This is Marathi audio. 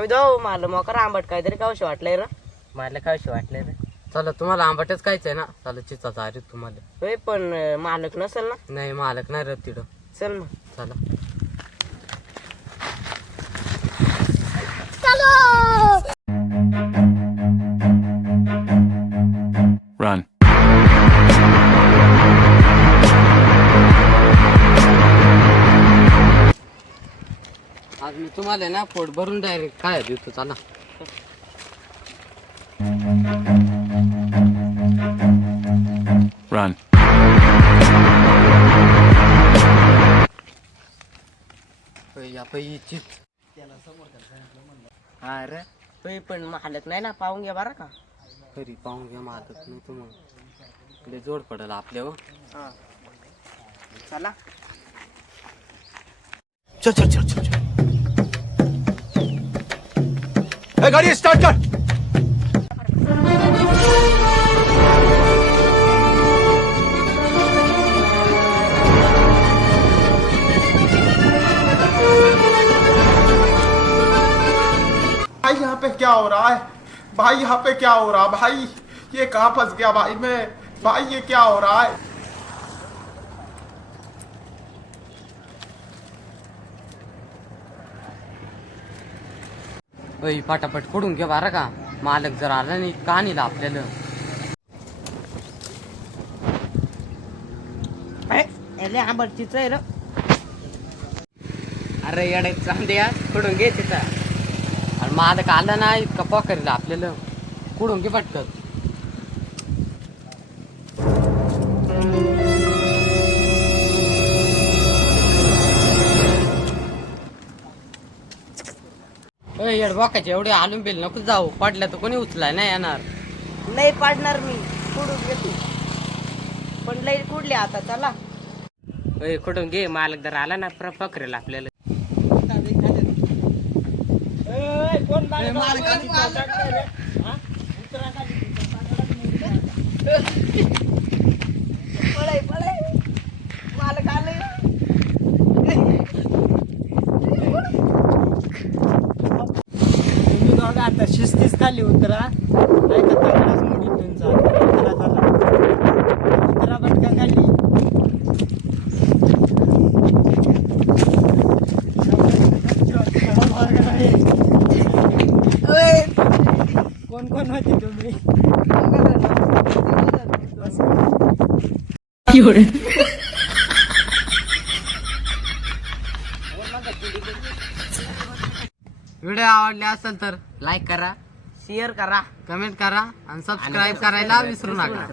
आम्ही जाऊ. मला मोकर आंबट काहीतरी खाऊशी वाटलंय रे. मला खाऊशी वाटलंय रे. चला तुम्हाला आंबाटच खायचंय ना, चला चिचाचा अरे तुम्हाला. होय पण मालक नसेल ना. नाही मालक नाही राहत तिथं. चल मग. चला Run. आज मी तुम्हाला ना पोट भरून डायरेक्ट काय देतो. चला Run. चिच. हा रे. होय पण मालक नाही ना, पाहून घ्या बरं का. खरी पाहून घ्या मालक नाही तुम्हाला जोड पडेल आपल्यावर. हा चला. चल चल चल चल चल गाड़ी स्टार्ट कर. भाई यहाँ पे क्या हो रहा है भाई? यहाँ पे क्या हो रहा है भाई? ये कहाँ फंस गया भाई मैं? भाई ये क्या हो रहा है? पटापट फोडून घ्या बरं का, मालक जर आला नाही का नेला आपल्याला. आंबटचीच आहे रे. अरे येडे चांद्या कडून घे तिथं. आणि मालक आला नाही का पकडेल आपल्याला. कुडून घे पटकन. बोकाचे एवढे आलून बिल नको जाऊ, पडलं तर कोणी उचलाय नाही येणार. नाही पाडणार मी. कुडून घेतो पण लई कुडले आता. चला कडून घे. मालक जर आला ना पकरेल आपल्याला. मालक आले. तुम्ही दोघं आता शिस्तीच खाली उतरा, नाही का तगडाच मोडीत तुमचा. उतरा चला, उतरा पटकन खाली. कोण कोण होते तुम्ही? व्हिडिओ आवडले असेल तर लाईक करा, शेअर करा, कमेंट करा आणि सबस्क्राईब करायला विसरू नका.